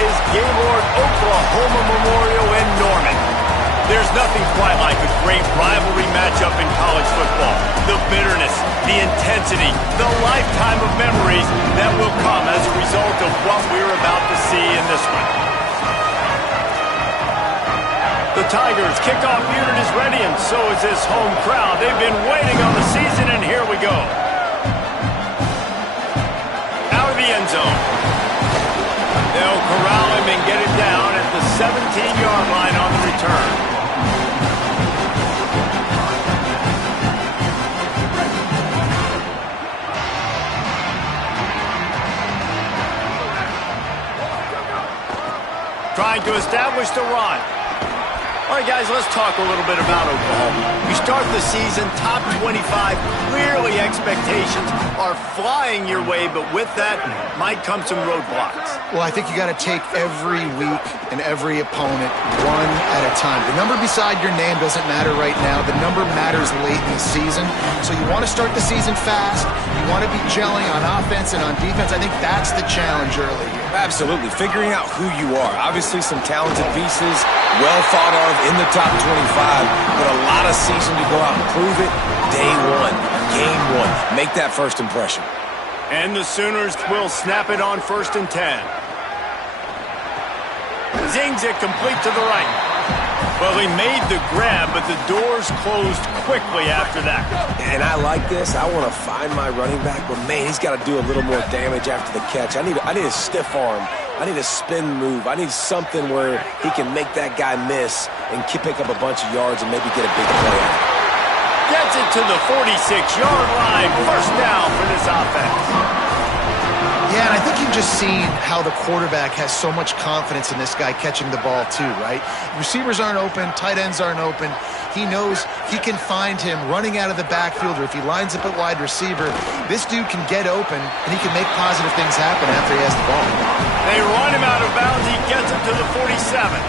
is Gaylord Oklahoma Memorial in Norman. There's nothing quite like a great rivalry matchup in college football. The bitterness, the intensity, the lifetime of memories that will come as a result of what we're about to see in this one. The Tigers' kickoff unit is ready, and so is this home crowd. They've been waiting on the season, and here we go. Out of the end zone. They'll corral him and get it down at the 17-yard line on the return. Trying to establish the run. All right, guys, let's talk a little bit about Oklahoma. You start the season top 25. Clearly, expectations are flying your way, but with that might come some roadblocks. Well, I think you got to take every week and every opponent one at a time. The number beside your name doesn't matter right now. The number matters late in the season. So you want to start the season fast. You want to be gelling on offense and on defense. I think that's the challenge early here. Absolutely. Figuring out who you are. Obviously, some talented pieces, well thought of in the top 25, but a lot of season to go out and prove it. Day one, game one. Make that first impression. And the Sooners will snap it on 1st and 10. Zings it complete to the right. Well, he made the grab, but the doors closed quickly after that. And I like this. I want to find my running back, but man, he's got to do a little more damage after the catch. I need a stiff arm. I need a spin move. I need something where he can make that guy miss and pick up a bunch of yards and maybe get a big play out. Gets it to the 46-yard line. First down for this offense. Yeah, and I think you've just seen how the quarterback has so much confidence in this guy catching the ball too, right? Receivers aren't open, tight ends aren't open. He knows he can find him running out of the backfield, or if he lines up at wide receiver, this dude can get open and he can make positive things happen after he has the ball. They run him out of bounds. He gets him to the 47.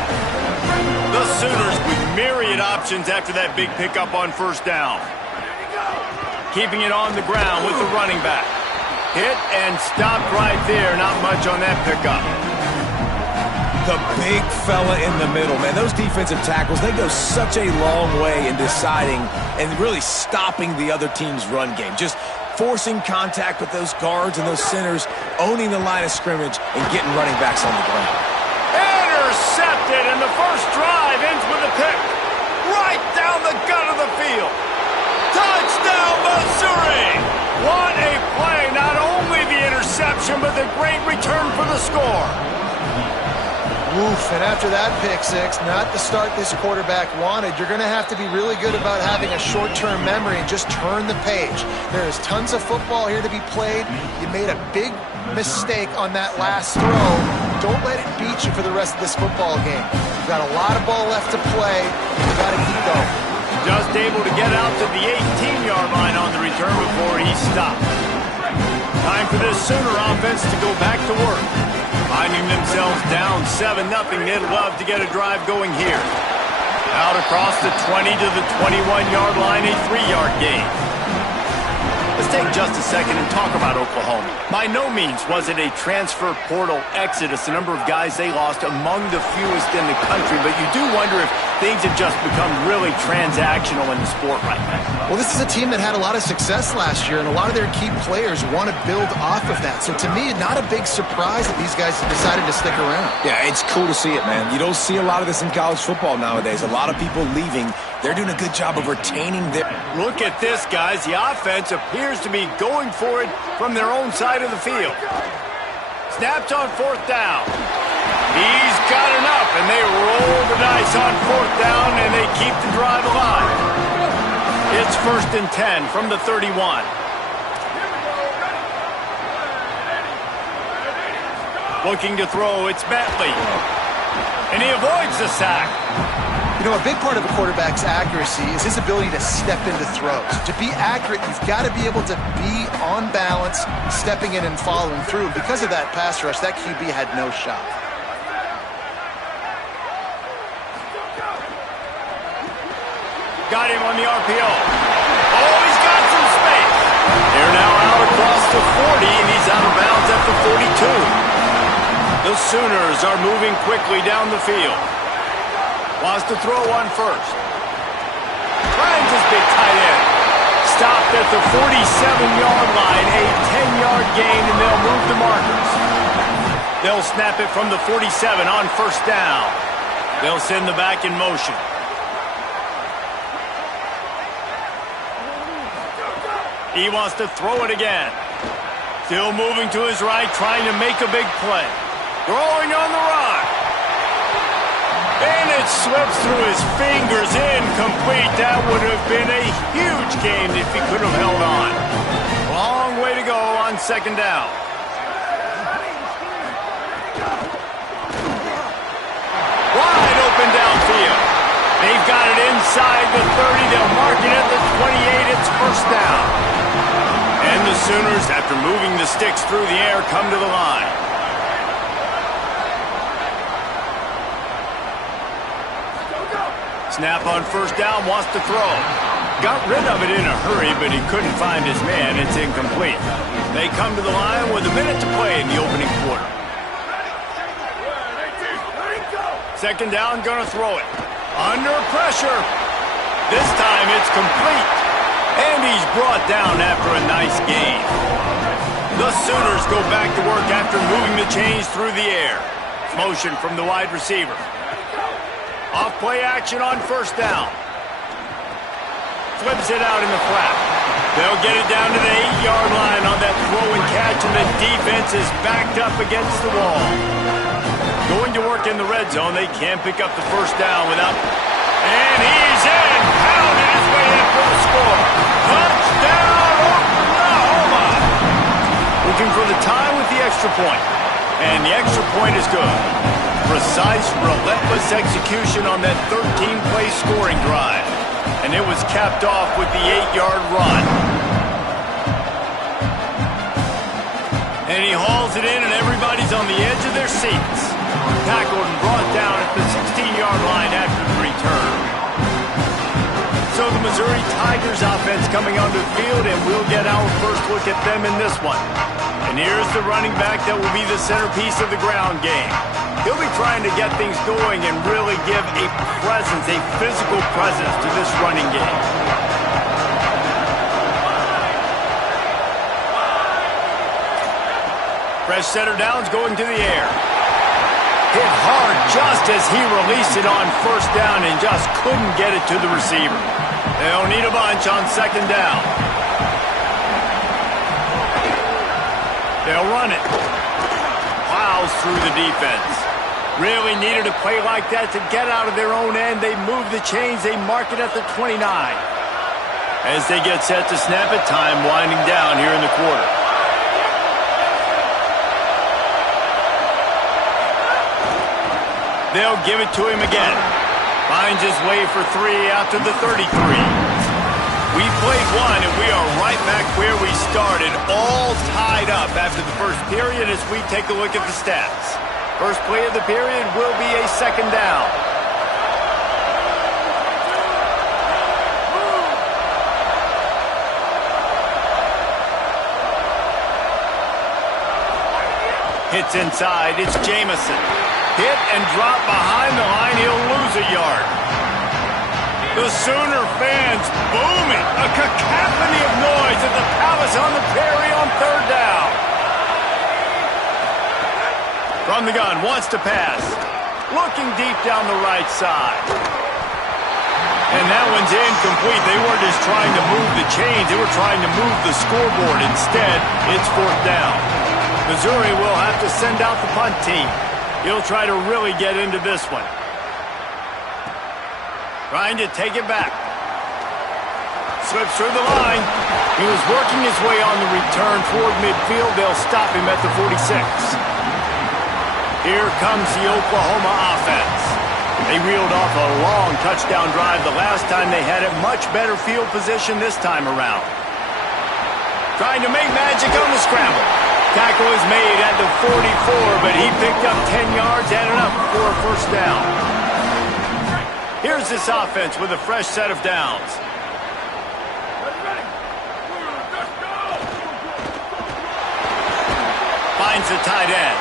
The Sooners with myriad options after that big pickup on 1st down. Keeping it on the ground with the running back. Hit and stopped right there. Not much on that pickup. The big fella in the middle, man. Those defensive tackles, they go such a long way in deciding and really stopping the other team's run game. Just forcing contact with those guards and those centers, owning the line of scrimmage, and getting running backs on the ground. Intercepted, and the first drive ends with a pick. Right down the gut of the field. Touchdown, Missouri! What a play. Not only the interception, but the great return for the score. Oof, and after that pick six, not the start this quarterback wanted. You're going to have to be really good about having a short-term memory and just turn the page. There is tons of football here to be played. You made a big mistake on that last throw. Don't let it beat you for the rest of this football game. You've got a lot of ball left to play. You've got to keep going. Just able to get out to the 18-yard line on the return before he stopped. Time for this Sooner offense to go back to work. Finding themselves down 7-0, they'd love to get a drive going here. Out across the 20 to the 21-yard line, a 3-yard gain. Let's take just a second and talk about Oklahoma. By no means was it a transfer portal exodus, the number of guys they lost among the fewest in the country, but you do wonder if things have just become really transactional in the sport right now. Well, this is a team that had a lot of success last year, and a lot of their key players want to build off of that. So to me, not a big surprise that these guys have decided to stick around. Yeah, it's cool to see it, man. You don't see a lot of this in college football nowadays. A lot of people leaving. They're doing a good job of retaining their... Look at this, guys. The offense appears to be going for it from their own side of the field. Snapped on 4th down. He's got enough, and they roll the dice on 4th down, and they keep the drive alive. It's 1st and 10 from the 31. Looking to throw, it's Bentley. And he avoids the sack. You know, a big part of a quarterback's accuracy is his ability to step into throws. To be accurate, you've got to be able to be on balance, stepping in and following through. Because of that pass rush, that QB had no shot. Got him on the RPO. Oh, he's got some space. They're now out across the 40, and he's out of bounds at the 42. The Sooners are moving quickly down the field. Wants to throw one first. Finds his big tight end. Stopped at the 47-yard line, a 10-yard gain, and they'll move the markers. They'll snap it from the 47 on first down. They'll send the back in motion. He wants to throw it again. Still moving to his right, trying to make a big play. Throwing on the run. And it slips through his fingers, incomplete. That would have been a huge gain if he could have held on. Long way to go on second down. Wide open downfield. They've got it inside the 30. They'll mark it at the 28. It's first down. And the Sooners, after moving the sticks through the air, come to the line. Snap on first down, wants to throw. Got rid of it in a hurry, but he couldn't find his man. It's incomplete. They come to the line with a minute to play in the opening quarter. Second down, gonna throw it. Under pressure. This time it's complete. And he's brought down after a nice gain. The Sooners go back to work after moving the chains through the air. Motion from the wide receiver. Off play action on first down. Flips it out in the flat. They'll get it down to the 8-yard line on that throw and catch, and the defense is backed up against the wall. Going to work in the red zone. They can't pick up the first down without... And he's in! Pounded his way in for the score. Touchdown, Oklahoma! Looking for the tie with the extra point. And the extra point is good. Precise, relentless execution on that 13-play scoring drive. And it was capped off with the 8-yard run. And he hauls it in, and everybody's on the edge of their seats. Tackled and brought down at the 16-yard line after the return. So the Missouri Tigers offense coming onto the field, and we'll get our first look at them in this one. And here's the running back that will be the centerpiece of the ground game. He'll be trying to get things going and really give a presence, a physical presence to this running game. Fresh setter downs going to the air. Hit hard just as he released it on first down and just couldn't get it to the receiver. They'll need a bunch on second down. They'll run it. Plows through the defense. Really needed a play like that to get out of their own end. They move the chains. They mark it at the 29. As they get set to snap it, time winding down here in the quarter. They'll give it to him again. Finds his way for 3 out to the 33. We played one, and we are right back where we started, all tied up after the first period as we take a look at the stats. First play of the period will be a second down. Hits inside, it's Jamison. Hit and drop behind the line, he'll lose a yard. The Sooner fans booming, a cacophony of noise at the Palace on the Prairie on third down. From the gun, wants to pass. Looking deep down the right side. And that one's incomplete. They weren't just trying to move the chains, they were trying to move the scoreboard. Instead, it's fourth down. Missouri will have to send out the punt team. He'll try to really get into this one. Trying to take it back. Slips through the line. He was working his way on the return toward midfield. They'll stop him at the 46. Here comes the Oklahoma offense. They reeled off a long touchdown drive the last time they had it. Much better field position this time around. Trying to make magic on the scramble. Tackle is made at the 44, but he picked up 10 yards and enough for a first down. Here's this offense with a fresh set of downs. Finds the tight end.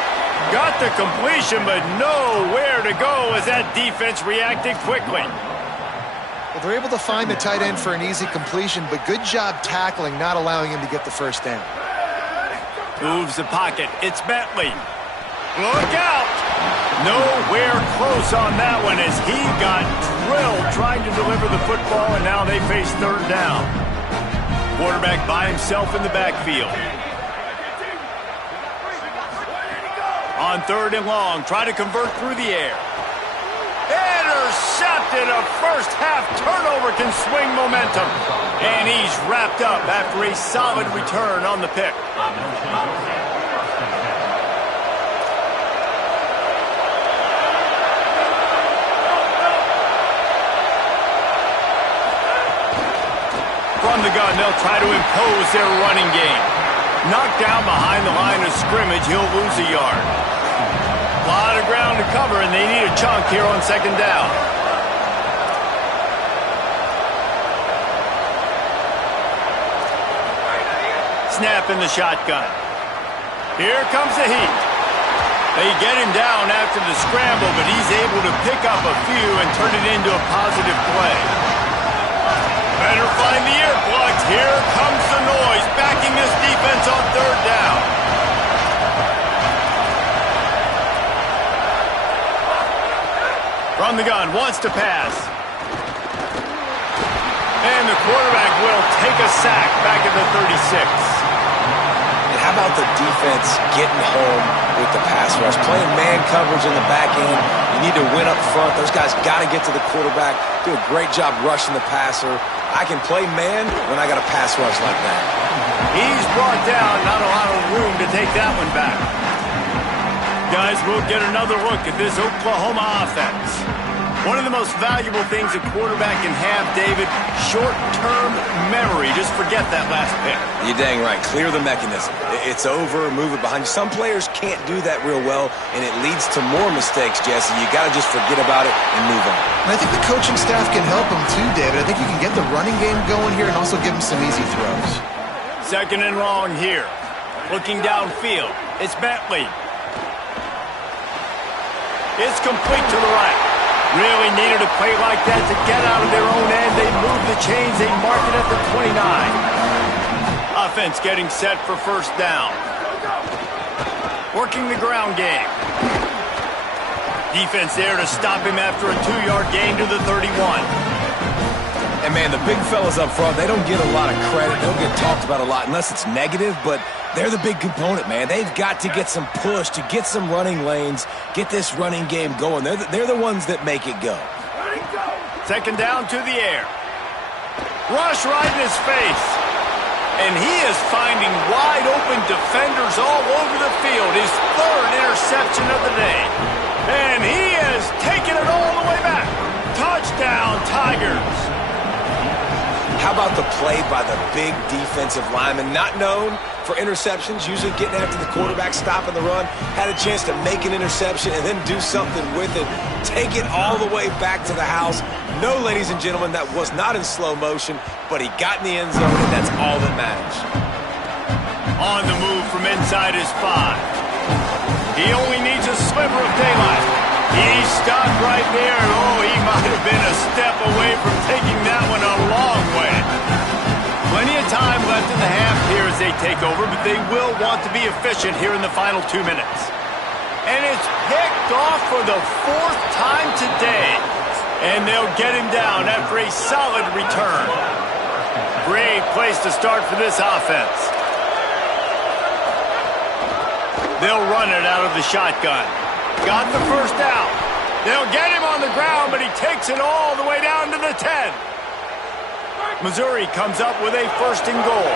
Got the completion, but nowhere to go as that defense reacted quickly. Well, they're able to find the tight end for an easy completion, but good job tackling, not allowing him to get the first down. Moves the pocket. It's Bentley. Look out! Nowhere close on that one as he got drilled trying to deliver the football, and now they face third down. Quarterback by himself in the backfield. On third and long, try to convert through the air. Intercepted. A first half turnover can swing momentum. And he's wrapped up after a solid return on the pick. From the gun, they'll try to impose their running game. Knocked down behind the line of scrimmage, he'll lose a yard. A lot of ground to cover, and they need a chunk here on second down. Snap in the shotgun. Here comes the heat. They get him down after the scramble, but he's able to pick up a few and turn it into a positive play. Better find the earplugs. Here comes the noise, backing this defense on third down. From the gun, wants to pass. And the quarterback will take a sack back at the 36. And how about the defense getting home with the pass rush? Playing man coverage in the back end. You need to win up front. Those guys got to get to the quarterback. Do a great job rushing the passer. I can play man when I got a pass rush like that. He's brought down. Not a lot of room to take that one back. Guys, we'll get another look at this Oklahoma offense. One of the most valuable things a quarterback can have, David, short-term memory. Just forget that last pick. You're dang right. Clear the mechanism. It's over, move it behind you. Some players can't do that real well, and it leads to more mistakes, Jesse. You got to just forget about it and move on. And I think the coaching staff can help him too, David. I think you can get the running game going here and also give him some easy throws. Second and long here. Looking downfield. It's Bentley. It's complete to the right. Really needed a play like that to get out of their own end. They move the chains. They mark it at the 29. Offense getting set for first down. Working the ground game. Defense there to stop him after a 2-yard gain to the 31. And, man, the big fellas up front, they don't get a lot of credit. They don't get talked about a lot unless it's negative, but they're the big component, man. They've got to get some push, to get some running lanes, get this running game going. They're the ones that make it go. Second down to the air. Rush right in his face. And he is finding wide open defenders all over the field. His third interception of the day. And he is taking it all the way back. Touchdown, Tigers. How about the play by the big defensive lineman? Not known for interceptions, usually getting after the quarterback, stopping the run. Had a chance to make an interception and then do something with it. Take it all the way back to the house. No, ladies and gentlemen, that was not in slow motion, but he got in the end zone, and that's all that matters. On the move from inside his 5. He only needs a sliver of daylight. He stopped right there, and he might have been a step away from taking that one a long way. Plenty of time left in the half here as they take over, but they will want to be efficient here in the final 2 minutes. And it's picked off for the 4th time today. And they'll get him down after a solid return. Great place to start for this offense. They'll run it out of the shotgun. Got the first down. They'll get him on the ground, but he takes it all the way down to the 10. Missouri comes up with a first and goal.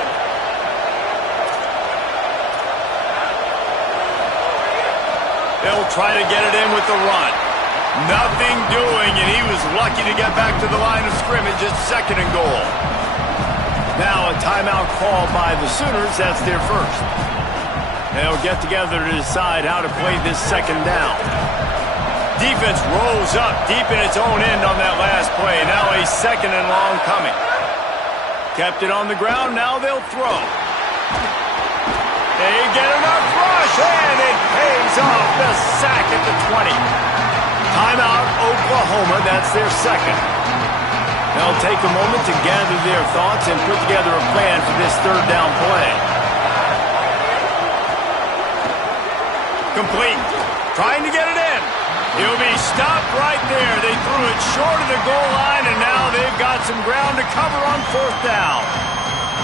They'll try to get it in with the run. Nothing doing, and he was lucky to get back to the line of scrimmage at second and goal. Now a timeout call by the Sooners. That's their first. They'll get together to decide how to play this second down. Defense rolls up deep in its own end on that last play. Now a second and long coming. Kept it on the ground. Now they'll throw. They get enough rush, and it pays off. The sack at the 20. Timeout, Oklahoma. That's their second. They'll take a moment to gather their thoughts and put together a plan for this third down play. Complete. Trying to get it in. He'll be stopped right there. They threw it short of the goal line, and now they've got some ground to cover on fourth down.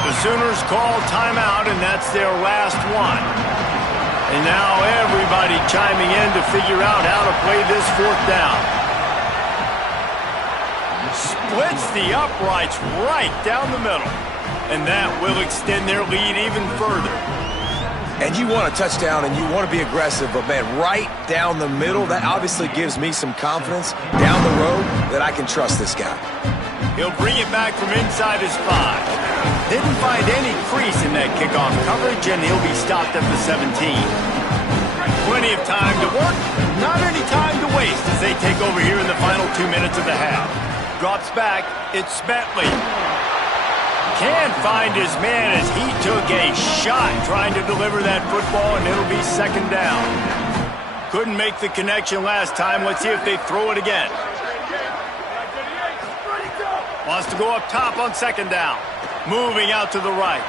The Sooners call timeout, and that's their last one. And now everybody chiming in to figure out how to play this fourth down. Splits the uprights right down the middle. And that will extend their lead even further. And you want a touchdown and you want to be aggressive, but man, right down the middle, that obviously gives me some confidence down the road that I can trust this guy. He'll bring it back from inside his 5. Didn't find any crease in that kickoff coverage, and he'll be stopped at the 17. Plenty of time to work, not any time to waste as they take over here in the final 2 minutes of the half. Drops back, it's Bentley. Can't find his man as he took a shot trying to deliver that football, and it'll be second down. Couldn't make the connection last time. Let's see if they throw it again. Wants to go up top on second down. Moving out to the right.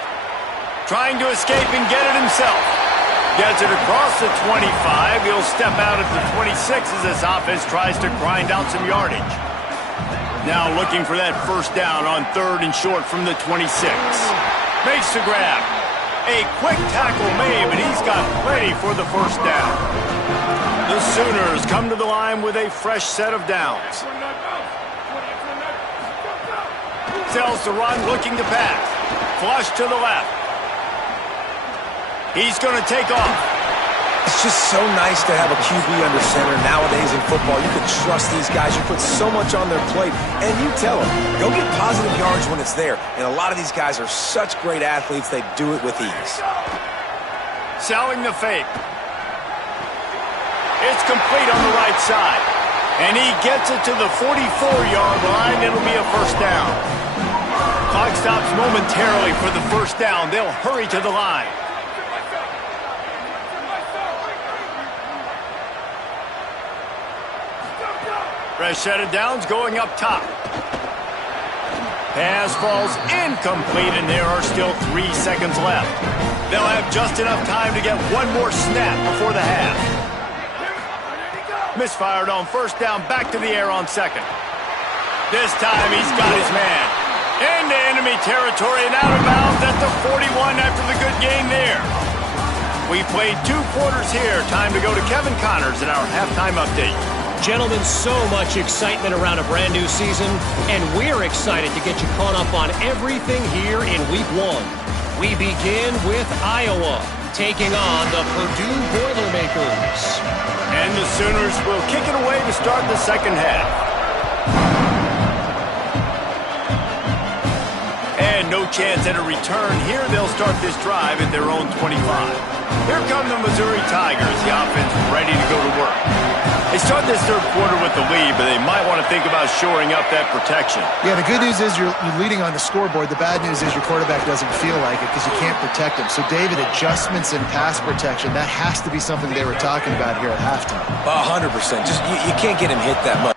Trying to escape and get it himself. Gets it across the 25. He'll step out at the 26 as this offense tries to grind out some yardage. Now looking for that first down on third and short from the 26. Makes the grab. A quick tackle made, but he's got plenty for the first down. The Sooners come to the line with a fresh set of downs. Sells the run, looking to pass. Flush to the left. He's going to take off. It's just so nice to have a QB under center nowadays in football. You can trust these guys. You put so much on their plate, and you tell them, go get positive yards when it's there. And a lot of these guys are such great athletes, they do it with ease. Selling the fake. It's complete on the right side. And he gets it to the 44-yard line. It'll be a first down. Clock stops momentarily for the first down. They'll hurry to the line. Fresh set of downs going up top. Pass falls incomplete, and there are still 3 seconds left. They'll have just enough time to get one more snap before the half. Misfired on first down, back to the air on second. This time he's got his man. Into enemy territory and out of bounds at the 41 after the good game there. We played 2 quarters here. Time to go to Kevin Connors in our halftime update. Gentlemen, so much excitement around a brand new season, and we're excited to get you caught up on everything here in Week 1. We begin with Iowa, taking on the Purdue Boilermakers. And the Sooners will kick it away to start the second half. And no chance at a return here. They'll start this drive at their own 25. Here come the Missouri Tigers. The offense ready to go to work. They start this third quarter with the lead, but they might want to think about shoring up that protection. Yeah, the good news is you're leading on the scoreboard. The bad news is your quarterback doesn't feel like it because you can't protect him. So, David, adjustments in pass protection, that has to be something they were talking about here at halftime. 100%. Just you can't get him hit that much.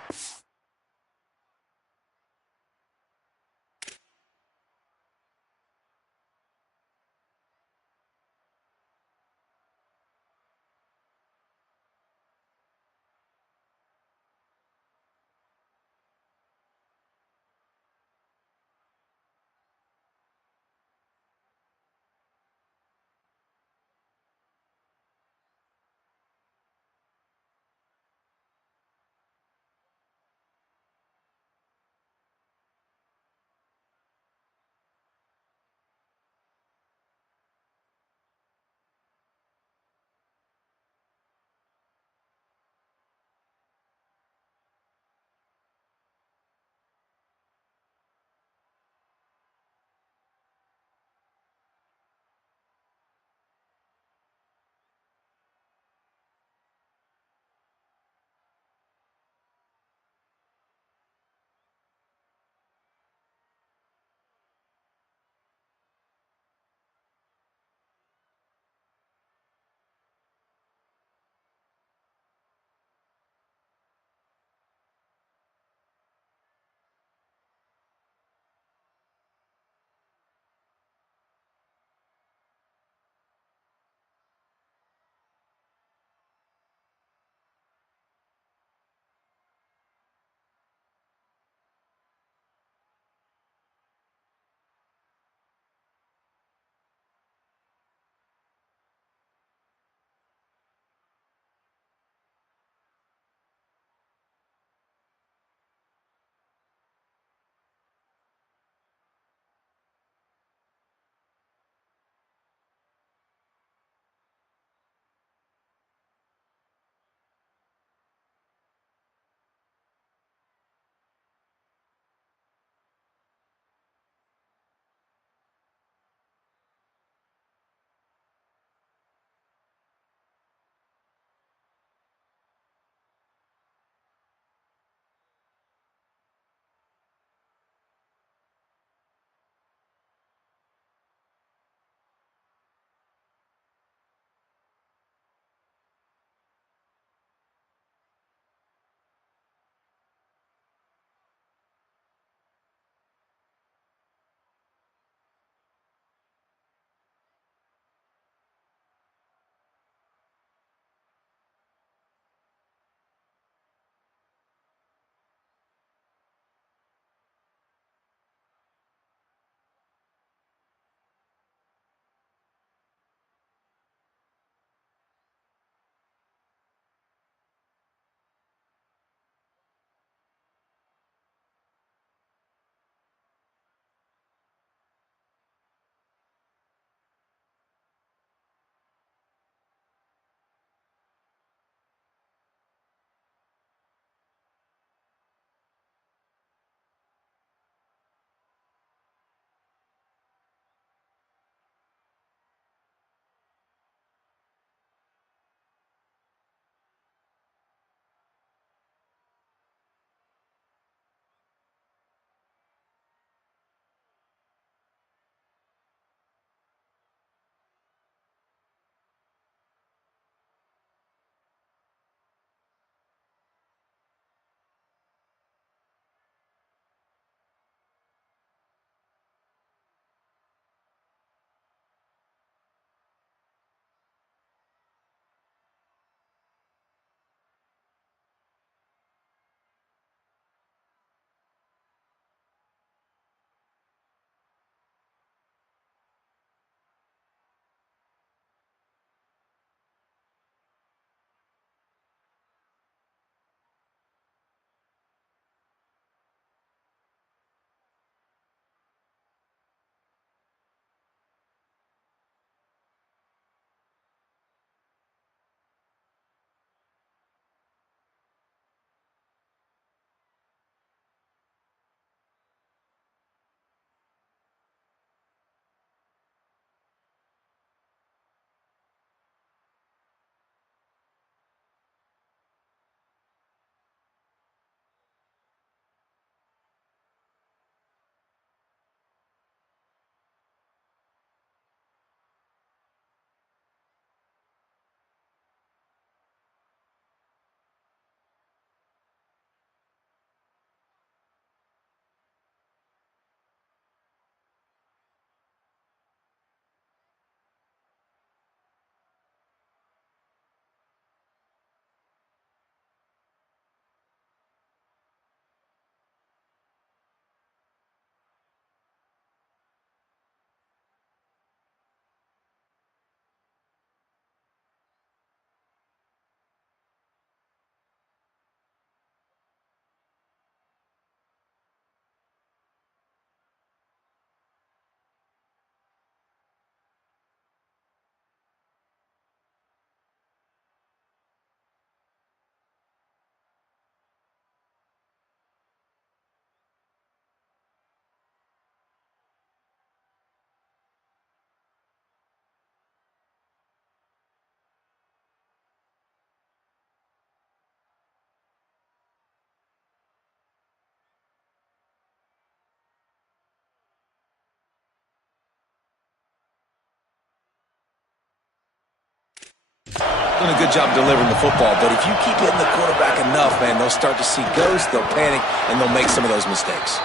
doing a good job delivering the football, but if you keep hitting the quarterback enough, man, they'll start to see ghosts, they'll panic, and they'll make some of those mistakes.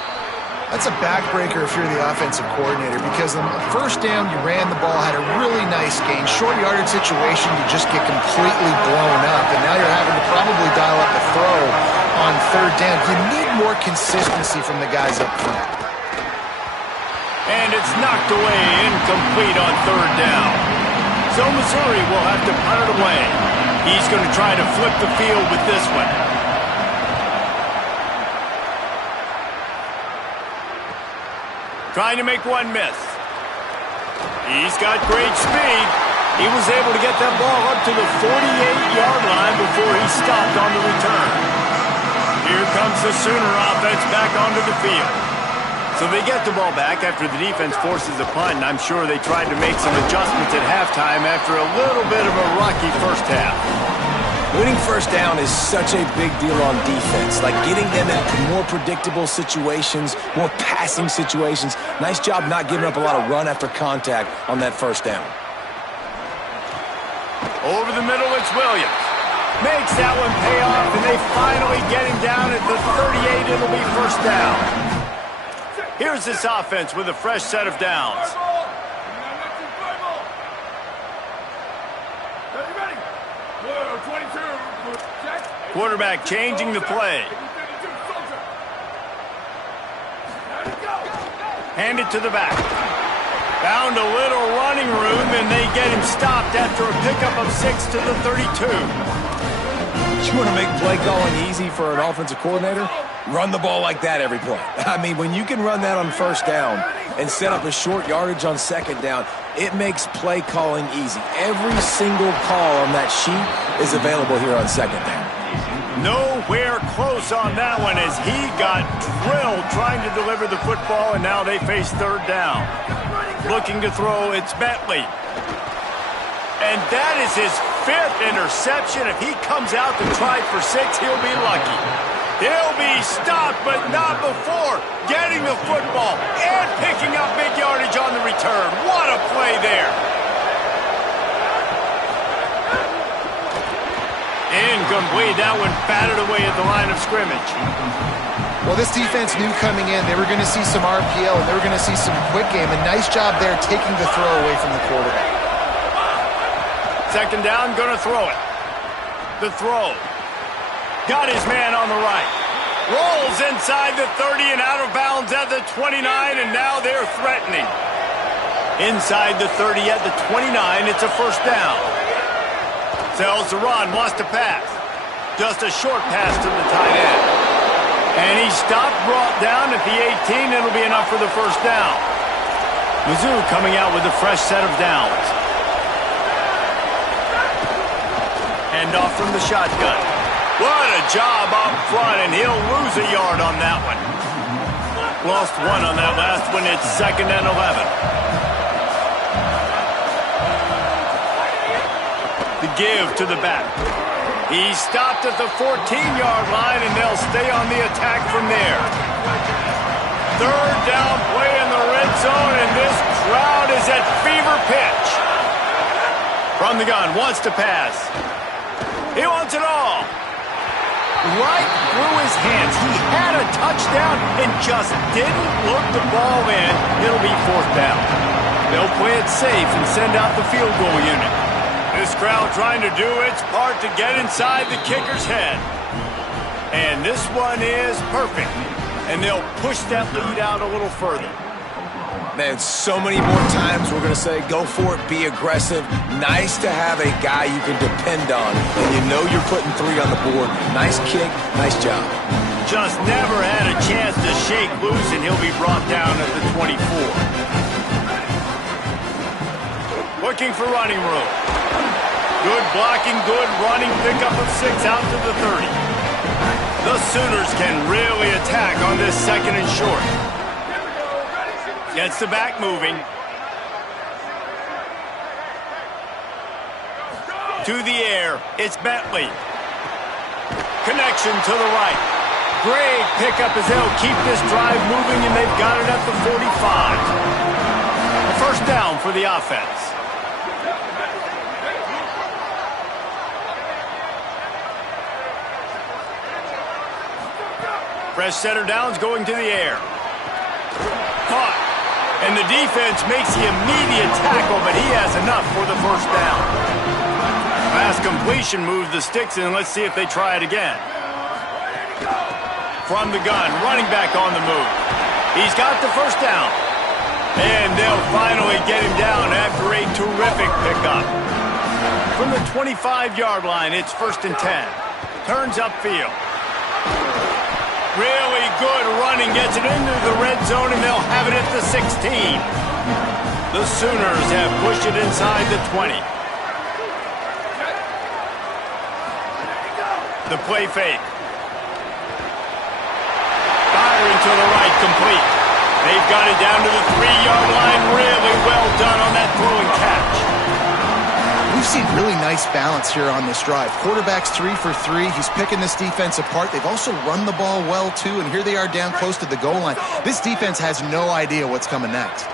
That's a backbreaker if you're the offensive coordinator, because on the first down, you ran the ball, had a really nice gain. Short yardage situation, you just get completely blown up, and now you're having to probably dial up the throw on third down. You need more consistency from the guys up front. And it's knocked away, incomplete on third down. So Missouri will have to punt it away. He's going to try to flip the field with this one. Trying to make one miss. He's got great speed. He was able to get that ball up to the 48-yard line before he stopped on the return. Here comes the Sooner offense back onto the field. So they get the ball back after the defense forces a punt, and I'm sure they tried to make some adjustments at halftime after a little bit of a rocky first half. Winning first down is such a big deal on defense, like getting them into more predictable situations, more passing situations. Nice job not giving up a lot of run after contact on that first down. Over the middle, it's Williams. Makes that one pay off, and they finally get him down at the 38. It'll be first down. Here's this offense with a fresh set of downs. Quarterback changing the play. Hand it to the back. Found a little running room, and they get him stopped after a pickup of 6 to the 32. You want to make play calling easy for an offensive coordinator? Run the ball like that every play. I mean, when you can run that on first down and set up a short yardage on second down, it makes play calling easy. Every single call on that sheet is available here on second down. Nowhere close on that one as he got drilled trying to deliver the football, and now they face third down. Looking to throw, it's Bentley. And that is his 5th interception. If he comes out to try for 6, he'll be lucky. He'll be stopped, but not before getting the football and picking up big yardage on the return. What a play there. Incomplete. That one batted away at the line of scrimmage. Well, this defense knew coming in they were going to see some RPO, and they were going to see some quick game. A nice job there taking the throw away from the quarterback. Second down, going to throw it. The throw. Got his man on the right. Rolls inside the 30 and out of bounds at the 29, and now they're threatening. Inside the 30 at the 29, it's a first down. Sells to Ron, wants to pass. Just a short pass to the tight end. And he stopped, brought down at the 18. It'll be enough for the first down. Mizzou coming out with a fresh set of downs. Hand off from the shotgun. What a job up front, and he'll lose a yard on that one. Lost one on that last one. It's 2nd and 11. The give to the back. He stopped at the 14-yard line, and they'll stay on the attack from there. Third down play in the red zone, and this crowd is at fever pitch. From the gun, wants to pass. He wants it all. Right through his hands. He had a touchdown and just didn't look the ball in. It'll be fourth down. They'll play it safe and send out the field goal unit. This crowd trying to do its part to get inside the kicker's head. And this one is perfect. And they'll push that lead out a little further. Man, so many more times we're going to say, go for it, be aggressive. Nice to have a guy you can depend on, and you know you're putting 3 on the board. Nice kick, nice job. Just never had a chance to shake loose, and he'll be brought down at the 24. Looking for running room. Good blocking, good running, pickup of 6 out to the 30. The Sooners can really attack on this 2nd and short. Gets the back moving. To the air, it's Bentley. Connection to the right. Great pickup as they'll keep this drive moving, and they've got it at the 45. A first down for the offense. Fresh center downs going to the air. Caught. And the defense makes the immediate tackle, but he has enough for the first down. Pass completion moves the sticks in. Let's see if they try it again. From the gun, running back on the move. He's got the first down. And they'll finally get him down after a terrific pickup. From the 25-yard line, it's 1st and 10. Turns upfield. Really good running, gets it into the red zone, and they'll have it at the 16. The Sooners have pushed it inside the 20. The play fake. Firing to the right, complete. They've got it down to the 3-yard line. Really well done on that throw and catch. We've seen really nice balance here on this drive. Quarterback's 3 for 3. He's picking this defense apart. They've also run the ball well, too, and here they are down close to the goal line. This defense has no idea what's coming next.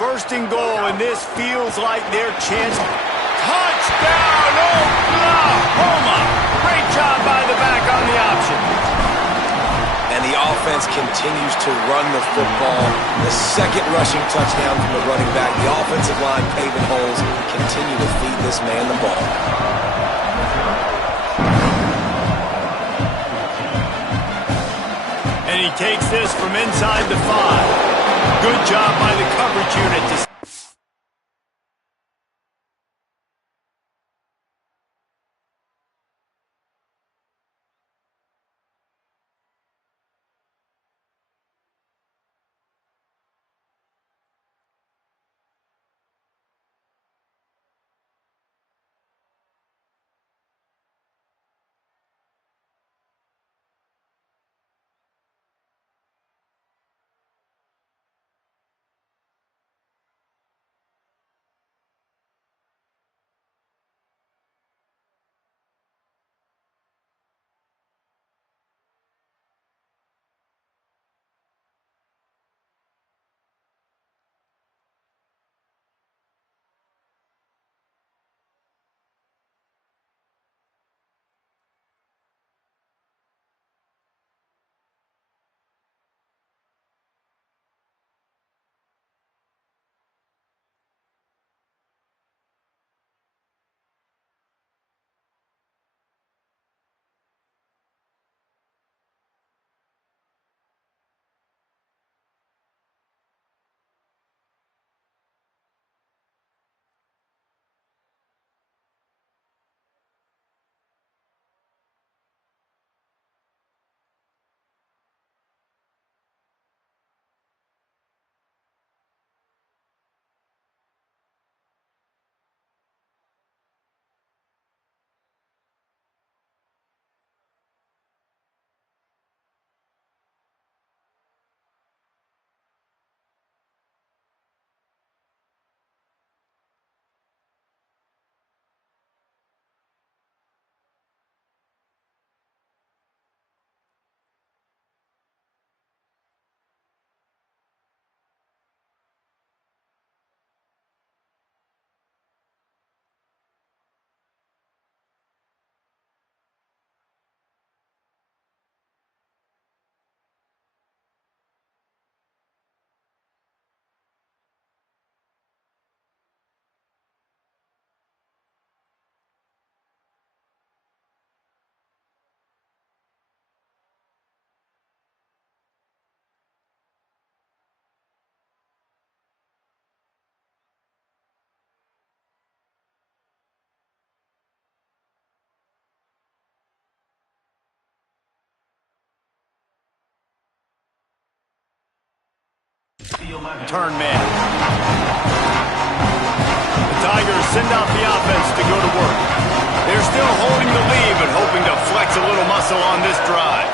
1st and goal, and this feels like their chance. Touchdown, Oklahoma! Great job by the back on the option. And the offense continues to run the football. The second rushing touchdown from the running back. The offensive line paving holes. Continue to feed this man the ball. And he takes this from inside the 5. Good job by the coverage unit to turn man. The Tigers send out the offense to go to work. They're still holding the lead, but hoping to flex a little muscle on this drive.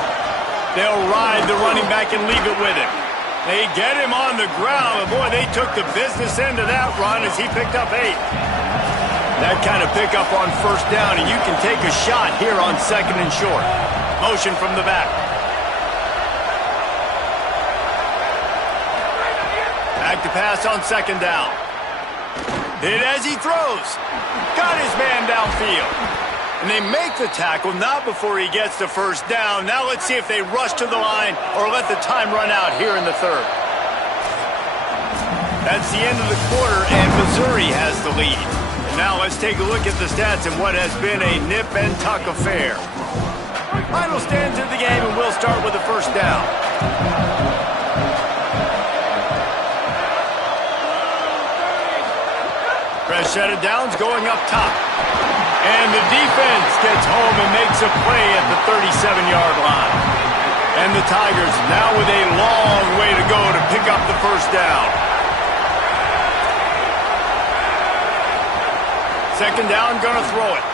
They'll ride the running back and leave it with him. They get him on the ground, but boy, they took the business end of that run as he picked up 8. That kind of pickup on first down, and you can take a shot here on 2nd and short. Motion from the back. Back to pass on 2nd down. Hit as he throws. Got his man downfield. And they make the tackle, not before he gets the first down. Now let's see if they rush to the line or let the time run out here in the third. That's the end of the quarter, and Missouri has the lead. And now let's take a look at the stats in what has been a nip-and-tuck affair. Final stands of the game, and we'll start with the first down. Fresh set of downs going up top. And the defense gets home and makes a play at the 37-yard line. And the Tigers now with a long way to go to pick up the first down. Second down, gonna throw it.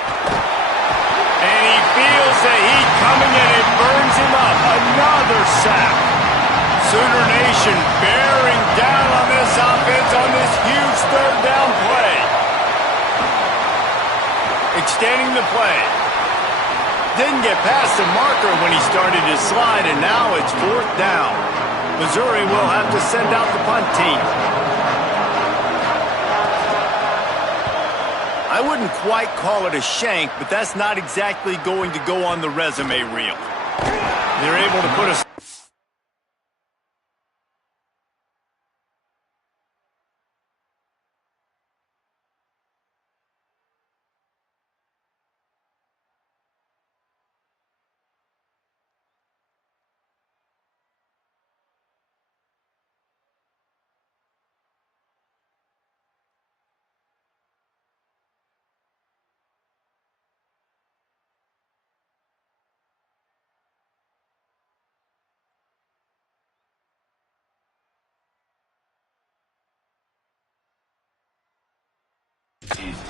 And he feels the heat coming and it burns him up. Another sack. Sooner Nation bearing down on this offense on this huge third down play. Extending the play. Didn't get past the marker when he started his slide, and now it's fourth down. Missouri will have to send out the punt team. I wouldn't quite call it a shank, but that's not exactly going to go on the resume reel. They're able to put a...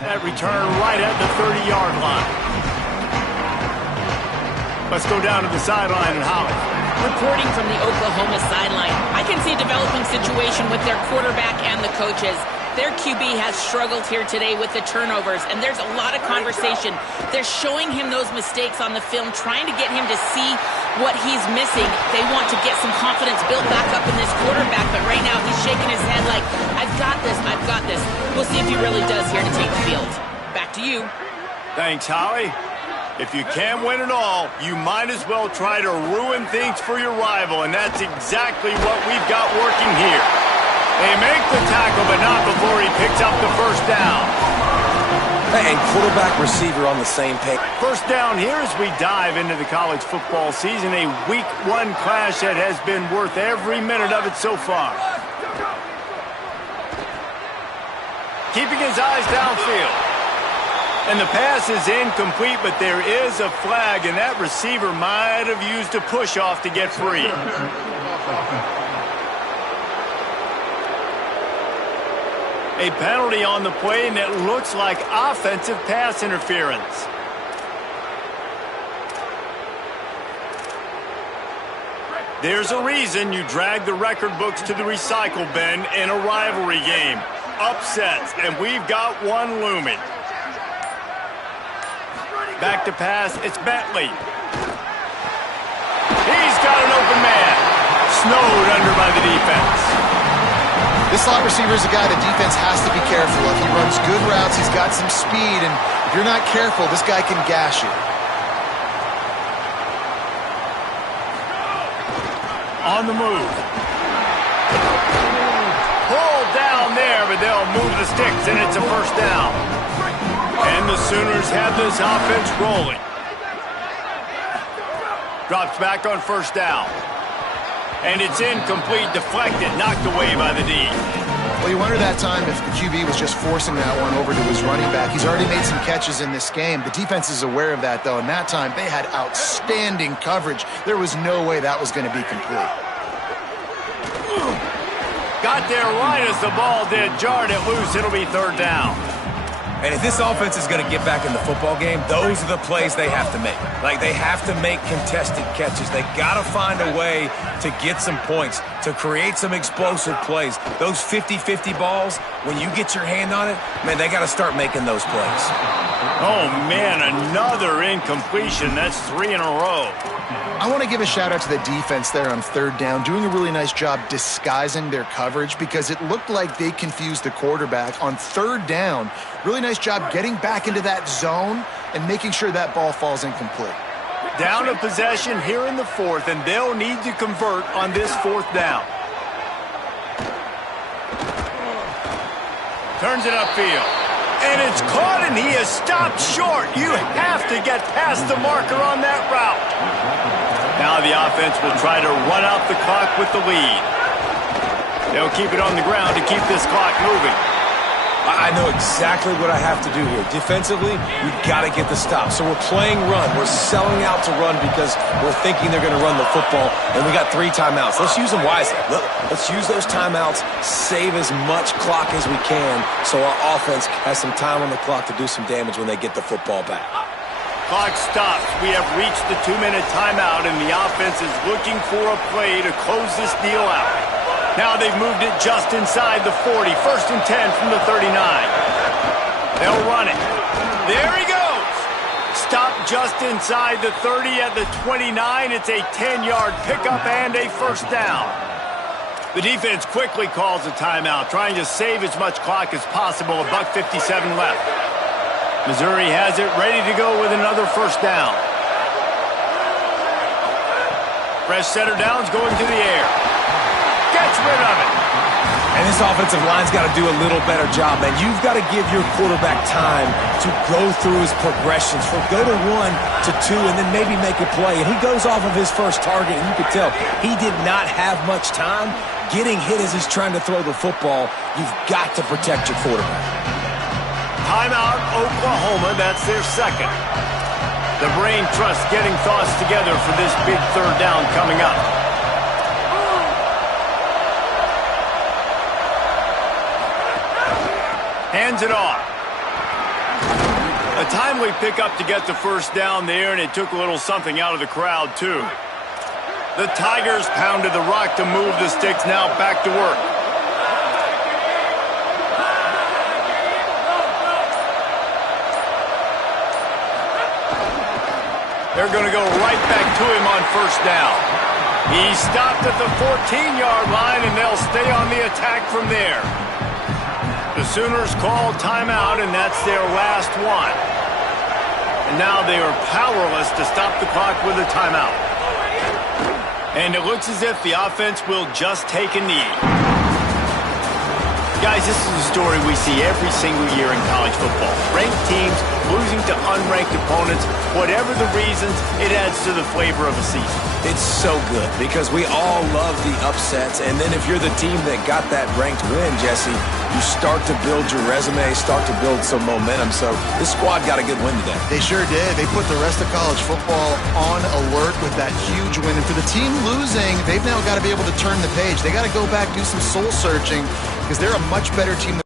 That return right at the 30-yard line. Let's go down to the sideline and Holly. Reporting from the Oklahoma sideline, I can see a developing situation with their quarterback and the coaches. Their QB has struggled here today with the turnovers, and there's a lot of conversation. They're showing him those mistakes on the film, trying to get him to see what he's missing. They want to get some confidence built back up in this quarterback, but right now he's shaking his head like, I've got this, I've got this. We'll see if he really does here to take the field. Back to you. Thanks, Holly. If you can't win it all, you might as well try to ruin things for your rival, and that's exactly what we've got working here. They make the tackle, but not before he picks up the first down. And quarterback, receiver on the same page. First down here as we dive into the college football season, a Week 1 clash that has been worth every minute of it so far. Keeping his eyes downfield. And the pass is incomplete, but there is a flag, and that receiver might have used a push-off to get free. A penalty on the play, and it looks like offensive pass interference. There's a reason you drag the record books to the recycle bin in a rivalry game. Upsets, and we've got one looming. Back to pass, it's Bentley. He's got an open man. Snowed under by the defense. This slot receiver is a guy the defense has to be careful of. He runs good routes, he's got some speed, and if you're not careful, this guy can gash you. On the move. Pulled down there, but they'll move the sticks, and it's a first down. And the Sooners have this offense rolling. Drops back on first down. And it's incomplete, deflected, knocked away by the D. Well, you wonder that time if the QB was just forcing that one over to his running back. He's already made some catches in this game. The defense is aware of that, though, and that time they had outstanding coverage. There was no way that was going to be complete. Got there right as the ball did. Jarred it loose. It'll be third down. And if this offense is going to get back in the football game, those are the plays they have to make. Like, they have to make contested catches. They got to find a way to get some points, to create some explosive plays. Those 50-50 balls, when you get your hand on it, man, they got to start making those plays. Oh, man, another incompletion. That's 3 in a row. I want to give a shout out to the defense there on third down, doing a really nice job disguising their coverage because it looked like they confused the quarterback on third down. Really nice job getting back into that zone and making sure that ball falls incomplete. Down a possession here in the fourth, and they'll need to convert on this fourth down. Turns it upfield. And it's caught, and he is stopped short. You have to get past the marker on that route. Now the offense will try to run out the clock with the lead. They'll keep it on the ground to keep this clock moving. I know exactly what I have to do here. Defensively, we've got to get the stop. So we're playing run. We're selling out to run because we're thinking they're going to run the football, and we got 3 timeouts. Let's use them wisely. Let's use those timeouts, save as much clock as we can so our offense has some time on the clock to do some damage when they get the football back. Clock stops. We have reached the 2-minute timeout, and the offense is looking for a play to close this deal out. Now they've moved it just inside the 40. 1st and 10 from the 39. They'll run it. There he goes. Stopped just inside the 30 at the 29. It's a 10-yard pickup and a first down. The defense quickly calls a timeout, trying to save as much clock as possible. $1:57 left. Missouri has it ready to go with another first down. Fresh setter downs going to the air. Gets rid of it. And this offensive line's got to do a little better job, man. You've got to give your quarterback time to go through his progressions. Go to 1 to 2 and then maybe make a play. And he goes off of his first target, and you can tell he did not have much time getting hit as he's trying to throw the football. You've got to protect your quarterback. Timeout, Oklahoma. That's their second. The brain trust getting thoughts together for this big third down coming up. Hands it off. A timely pickup to get the first down there, and it took a little something out of the crowd, too. The Tigers pounded the rock to move the sticks, now back to work. They're going to go right back to him on first down. He stopped at the 14-yard line, and they'll stay on the attack from there. The Sooners call timeout, and that's their last one. And now they are powerless to stop the clock with a timeout. And it looks as if the offense will just take a knee. Guys, this is a story we see every single year in college football. Ranked teams losing to unranked opponents. Whatever the reasons, it adds to the flavor of a season. It's so good because we all love the upsets. And then if you're the team that got that ranked win, Jesse, you start to build your resume, start to build some momentum. So this squad got a good win today. They sure did. They put the rest of college football on alert with that huge win. And for the team losing, they've now got to be able to turn the page. They got to go back, do some soul searching, because they're a much better team.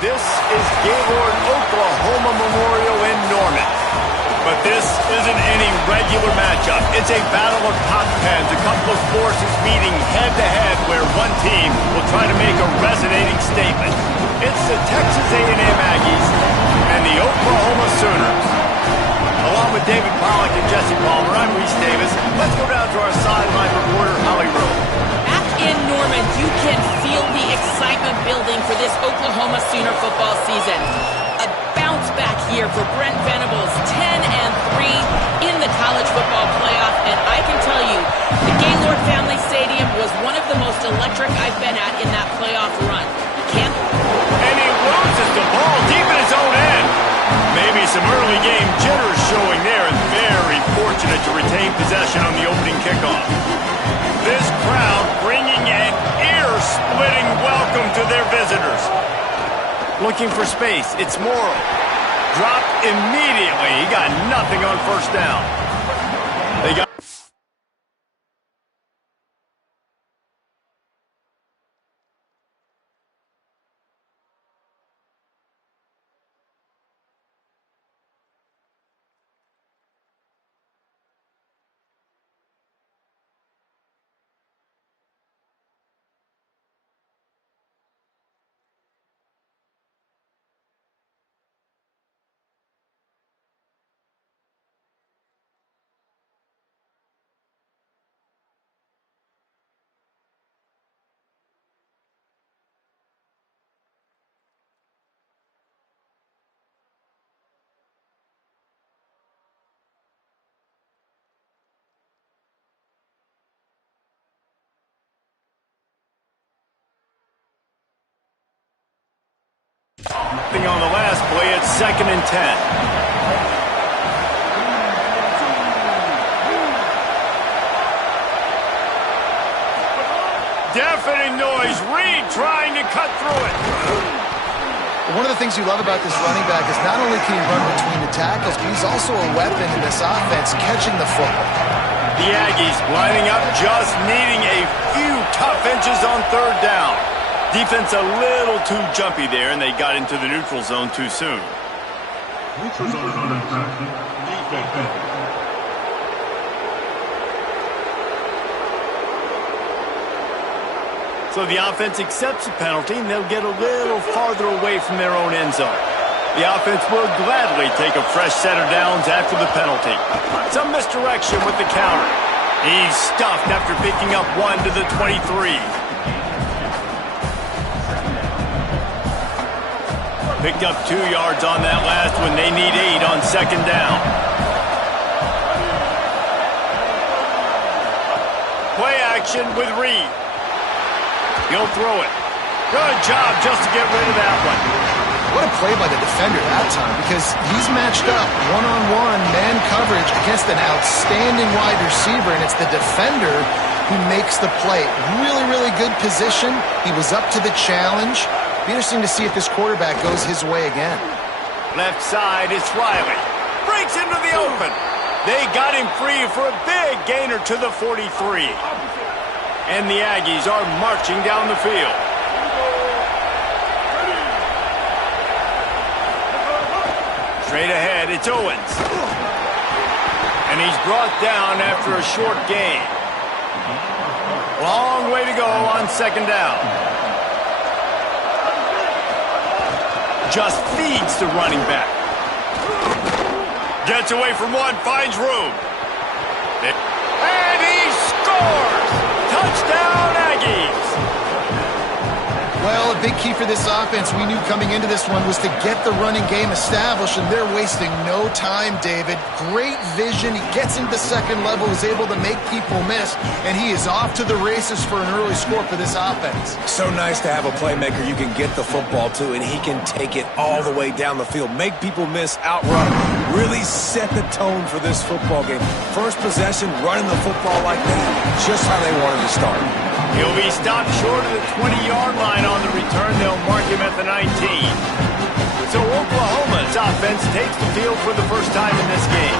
This is Gaylord Oklahoma Memorial in Norman. But this isn't any regular matchup. It's a battle of top tens, a couple of forces meeting head-to-head where one team will try to make a resonating statement. It's the Texas A&M Aggies and the Oklahoma Sooners. Along with David Pollack and Jesse Palmer, I'm Reese Davis. Let's go down to our sideline reporter, Holly Rowe. Back in Norman, you can feel the excitement building for this Oklahoma Sooner football season. A bounce bounce-back year for Brent Venables, 10-3 in the college football playoff, and I can tell you, the Gaylord Family Stadium was one of the most electric I've been at in that playoff run. Kemp? And he loses the ball deep in his own end. Maybe some early game jitters showing there, and very fortunate to retain possession on the opening kickoff. This crowd bringing an ear-splitting welcome to their visitors. Looking for space, it's Morrow. Dropped immediately. He got nothing on first down. They got... on the last play, it's 2nd and 10. Deafening noise. Reed trying to cut through it. One of the things you love about this running back is not only can he run between the tackles, but he's also a weapon in this offense, catching the football. The Aggies lining up, just needing a few tough inches on 3rd down. Defense a little too jumpy there, and they got into the neutral zone too soon. So the offense accepts the penalty, and they'll get a little farther away from their own end zone. The offense will gladly take a fresh set of downs after the penalty. Some misdirection with the counter. He's stuffed after picking up 1 to the 23. Picked up 2 yards on that last one. They need 8 on 2nd down. Play action with Reed. He'll throw it. Good job just to get rid of that one. What a play by the defender that time, because he's matched up one-on-one man coverage against an outstanding wide receiver, and it's the defender who makes the play. Really, really good position. He was up to the challenge. Be interesting to see if this quarterback goes his way again. Left side, it's Riley. Breaks into the open. They got him free for a big gainer to the 43. And the Aggies are marching down the field. Straight ahead, it's Owens. And he's brought down after a short gain. Long way to go on 2nd down. Just feeds the running back. Gets away from one, finds room. And he scores! Touchdown, Aggies! Well, a big key for this offense, we knew coming into this one, was to get the running game established, and they're wasting no time, David. Great vision. He gets into the second level, is able to make people miss, and he is off to the races for an early score for this offense. So nice to have a playmaker you can get the football to, and he can take it all the way down the field, make people miss, outrun, really set the tone for this football game. First possession, running the football like that, just how they wanted to start. He'll be stopped short of the 20-yard line on the return. They'll mark him at the 19. So Oklahoma's offense takes the field for the first time in this game.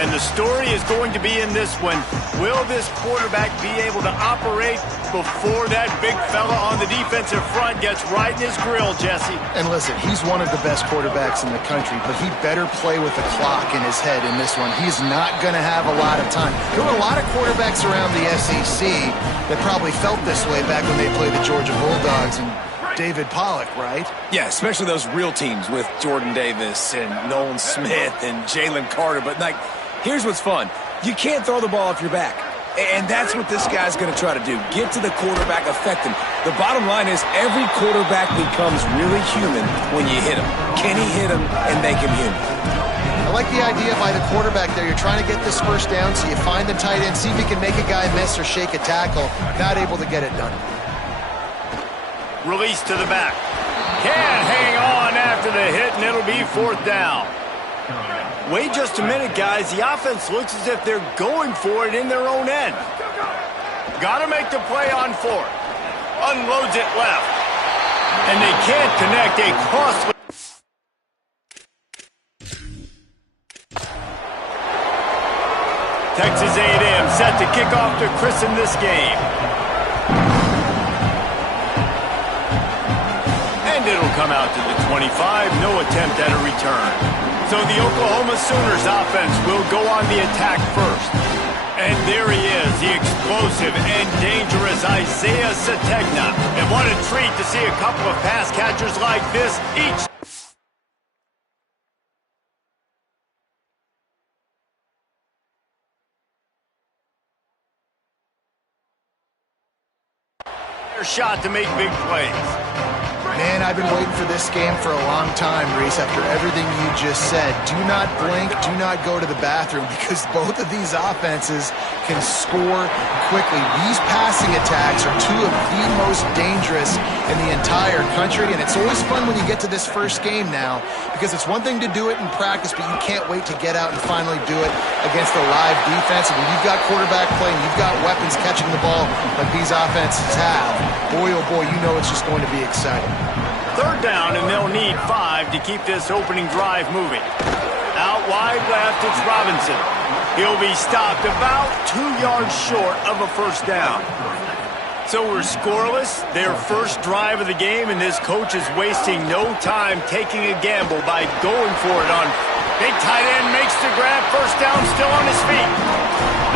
And the story is going to be in this one. Will this quarterback be able to operate before that big fella on the defensive front gets right in his grill, Jesse? And listen, he's one of the best quarterbacks in the country, but he better play with the clock in his head in this one. He's not going to have a lot of time. There were a lot of quarterbacks around the SEC that probably felt this way back when they played the Georgia Bulldogs and David Pollock, right? Yeah, especially those real teams with Jordan Davis and Nolan Smith and Jalen Carter. But, like, here's what's fun. You can't throw the ball off your back. And that's what this guy's going to try to do. Get to the quarterback, affect him. The bottom line is every quarterback becomes really human when you hit him. Can he hit him and make him human? I like the idea by the quarterback there. You're trying to get this first down, so you find the tight end, see if he can make a guy miss or shake a tackle. Not able to get it done. Release to the back. Can't hang on after the hit, and it'll be 4th down. Wait just a minute, guys. The offense looks as if they're going for it in their own end. Got to make the play on 4th. Unloads it left. And they can't connect a costly... Texas A&M set to kick off to christen this game. And it'll come out to the 25. No attempt at a return. So the Oklahoma Sooners offense will go on the attack first. And there he is, the explosive and dangerous Isaiah Sategna. And what a treat to see a couple of pass catchers like this each. Their shot to make big plays. Man, I've been waiting for this game for a long time, Reese, after everything you just said. Do not blink, do not go to the bathroom, because both of these offenses can score quickly. These passing attacks are two of the most dangerous in the entire country, and it's always fun when you get to this first game now, because it's one thing to do it in practice, but you can't wait to get out and finally do it against a live defense. And when you've got quarterback play and you've got weapons catching the ball like these offenses have, boy, oh boy, you know it's just going to be exciting. 3rd down, and they'll need 5 to keep this opening drive moving. Out wide left, it's Robinson. He'll be stopped about 2 yards short of a 1st down. So we're scoreless, their first drive of the game, and this coach is wasting no time taking a gamble by going for it on. Big tight end makes the grab, 1st down, still on his feet.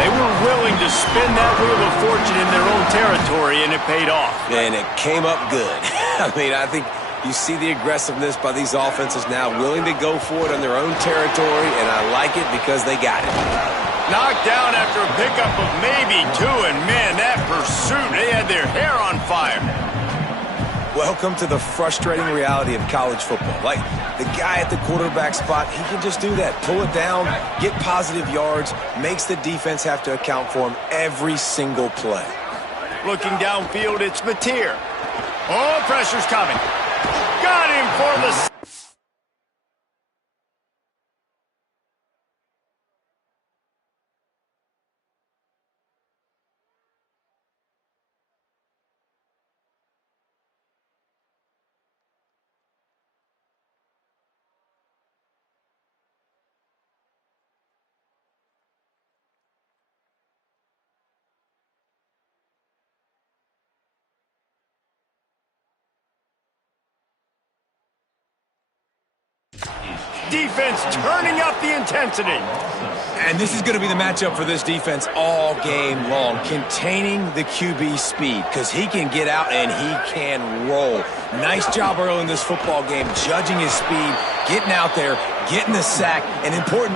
They were willing to spin that wheel of fortune in their own territory, and it paid off. And it came up good. I mean, I think you see the aggressiveness by these offenses now, willing to go for it on their own territory, and I like it because they got it. Knocked down after a pickup of maybe 2, and man, that pursuit, they had their hair on fire. Welcome to the frustrating reality of college football. Like, the guy at the quarterback spot, he can just do that. Pull it down, get positive yards, makes the defense have to account for him every single play. Looking downfield, it's Mateer. Oh, pressure's coming. Got him for the... Defense turning up the intensity. And this is going to be the matchup for this defense all game long, containing the QB speed, because he can get out and he can roll. Nice job early in this football game, judging his speed, getting out there, getting the sack, and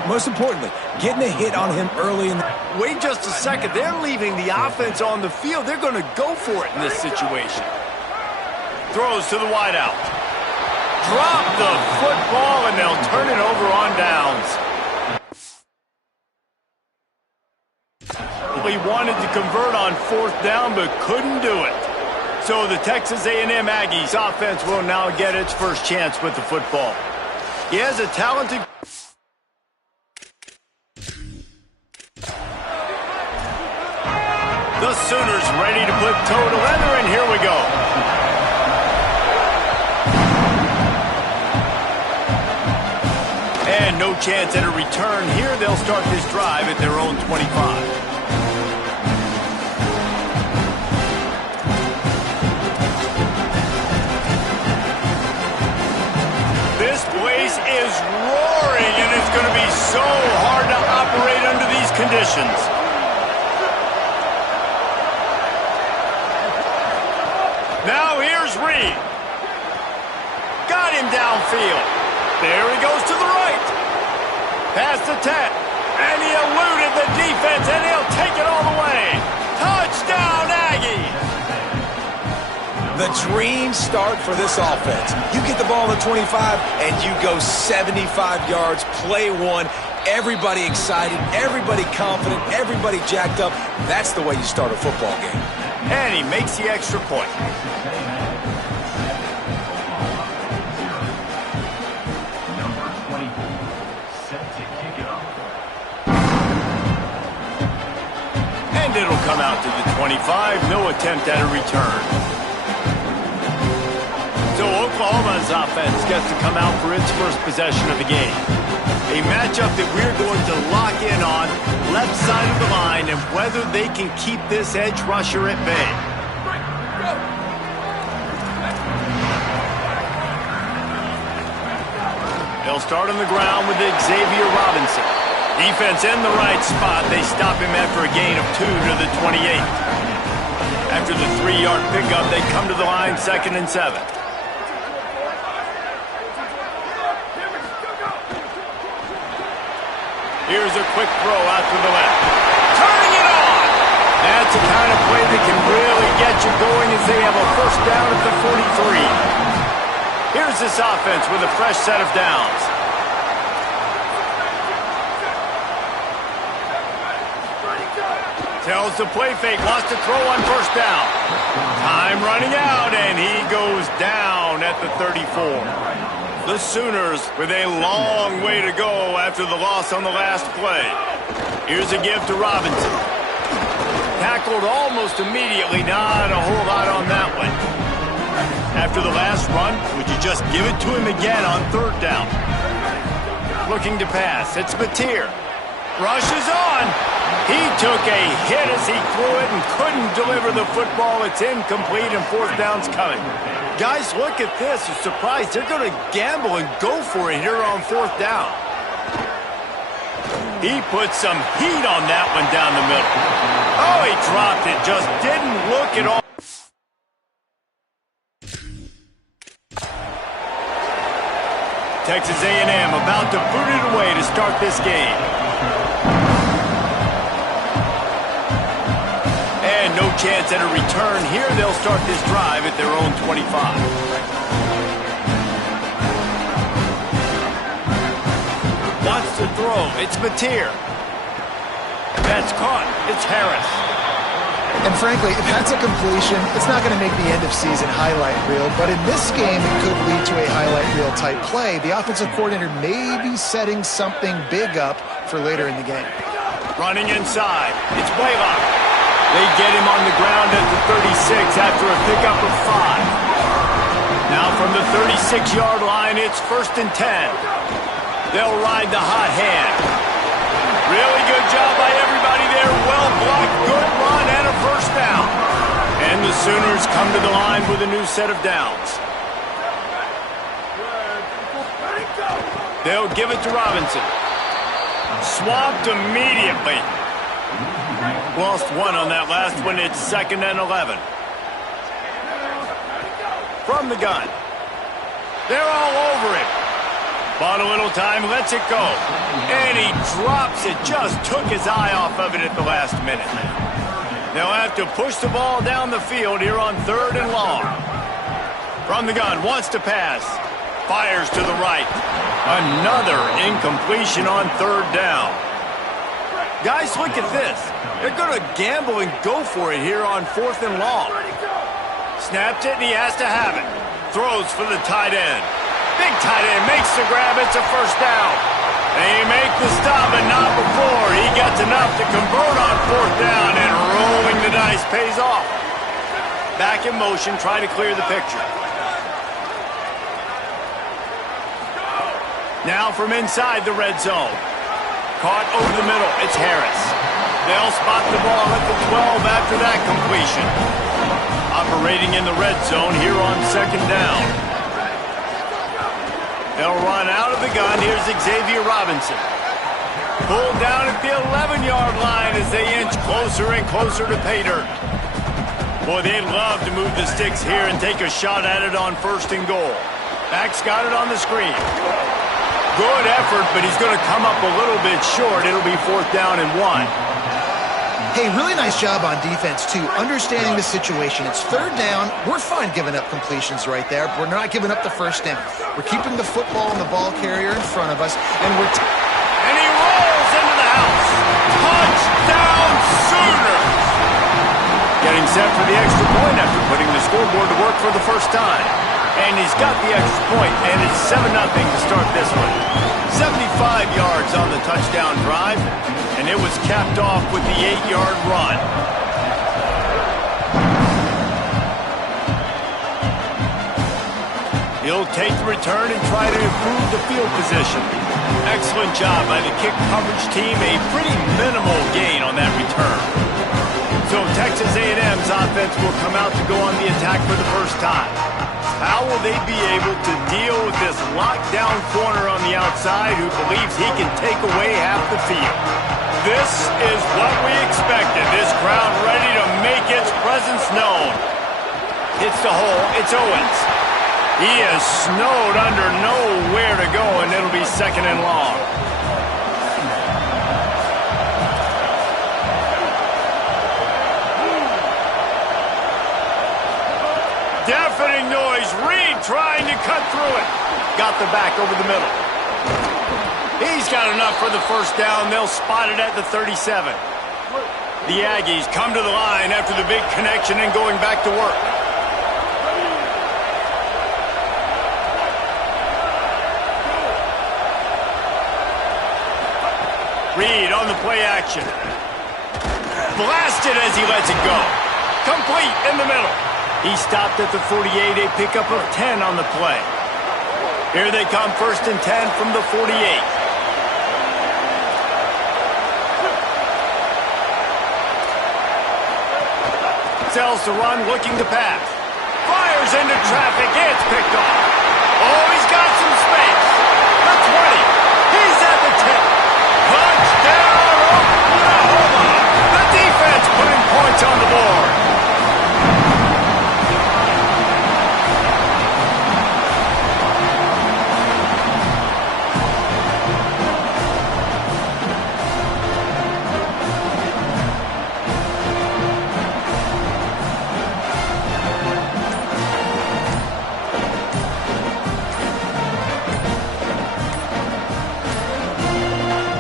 most importantly, getting a hit on him early in the... Wait just a second. They're leaving the offense on the field. They're going to go for it in this situation. Throws to the wideout. Drop the football, and they'll turn it over on downs. He wanted to convert on 4th down, but couldn't do it. So the Texas A&M Aggies offense will now get its first chance with the football. He has a talented... The Sooners ready to put toe to leather, and here we go. And no chance at a return here. They'll start this drive at their own 25. This place is roaring, and it's going to be so hard to operate under these conditions. Now here's Reed. Got him downfield. There he goes to the right. Past the 10. And he eluded the defense, and he'll take it all the way. dream start for this offense. You get the ball at 25 and you go 75 yards, play one, everybody excited, everybody confident, everybody jacked up. That's the way you start a football game. And he makes the extra point. And it'll come out to the 25. No attempt at a return. So Oklahoma's offense gets to come out for its first possession of the game. A matchup that we're going to lock in on, left side of the line, and whether they can keep this edge rusher at bay. They'll start on the ground with Xavier Robinson. Defense in the right spot. They stop him after a gain of 2 to the 28. After the 3-yard pickup, they come to the line 2nd and 7. Here's a quick throw out to the left. Turning it on! That's the kind of play that can really get you going as they have a first down at the 43. Here's this offense with a fresh set of downs. Tells the play fake, wants to throw on first down. Time running out, and he goes down at the 34. The Sooners with a long way to go after the loss on the last play. Here's a give to Robinson. Tackled almost immediately, not a whole lot on that one. After the last run, would you just give it to him again on 3rd down? Looking to pass, it's Mateer. Rushes on. He took a hit as he threw it and couldn't deliver the football. It's incomplete and 4th down's coming. Guys, look at this. I'm surprised they're going to gamble and go for it here on 4th down. He put some heat on that one down the middle. Oh, he dropped it. Just didn't look at all. Texas A&M about to boot it away to start this game. And no chance at a return here. They'll start this drive at their own 25. Wants to throw. It's Mateer. That's caught. It's Harris. And frankly, if that's a completion, it's not going to make the end-of-season highlight reel. But in this game, it could lead to a highlight reel-type play. The offensive coordinator may be setting something big up for later in the game. Running inside. It's Blaylock. They get him on the ground at the 36 after a pickup of 5. Now from the 36-yard line, it's 1st and 10. They'll ride the hot hand. Really good job by everybody there. Well blocked, good run, and a first down. And the Sooners come to the line with a new set of downs. They'll give it to Robinson. Swamped immediately. Lost 1 on that last one. It's 2nd and 11. From the gun. They're all over him. Bought a little time, lets it go. And he drops it. Just took his eye off of it at the last minute. They'll have to push the ball down the field here on 3rd and long. From the gun, wants to pass. Fires to the right. Another incompletion on 3rd down. Guys, look at this. They're going to gamble and go for it here on 4th and long. Snapped it, and he has to have it. Throws for the tight end. Big tight end makes the grab. It's a first down. They make the stop, but not before. He gets enough to convert on 4th down, and rolling the dice pays off. Back in motion, try to clear the picture. Now from inside the red zone. Caught over the middle. It's Harris. They'll spot the ball at the 12 after that completion. Operating in the red zone here on 2nd down. They'll run out of the gun. Here's Xavier Robinson. Pulled down at the 11-yard line as they inch closer and closer to pay dirt. Boy, they'd love to move the sticks here and take a shot at it on 1st and goal. Max got it on the screen. Good effort, but he's going to come up a little bit short. It'll be 4th down and 1. Hey, really nice job on defense, too, understanding the situation. It's third down. We're fine giving up completions right there. We're not giving up the first down. We're keeping the football and the ball carrier in front of us, and we're... And he rolls into the house. Touchdown, Sooners! Getting set for the extra point after putting the scoreboard to work for the first time. And he's got the extra point, and it's 7-0 to start this one. 75 yards on the touchdown drive, and it was capped off with the 8-yard run. He'll take the return and try to improve the field position. Excellent job by the kick coverage team. A pretty minimal gain on that return. So Texas A&M's offense will come out to go on the attack for the first time. How will they be able to deal with this lockdown corner on the outside who believes he can take away half the field? This is what we expected. This crowd ready to make its presence known. Hits the hole. It's Owens. He is snowed under, nowhere to go, and it'll be 2nd and long. Deafening noise. Reed trying to cut through it. Got the back over the middle. He's got enough for the first down. They'll spot it at the 37. The Aggies come to the line after the big connection and going back to work. Reed on the play action. Blasted as he lets it go. Complete in the middle. He stopped at the 48, a pickup of 10 on the play. Here they come, 1st and 10 from the 48. Sells the run, looking to pass. Fires into traffic, it's picked off. Oh, he's got some space. The 20. He's at the 10. Touchdown, Oklahoma! The defense putting points on the board.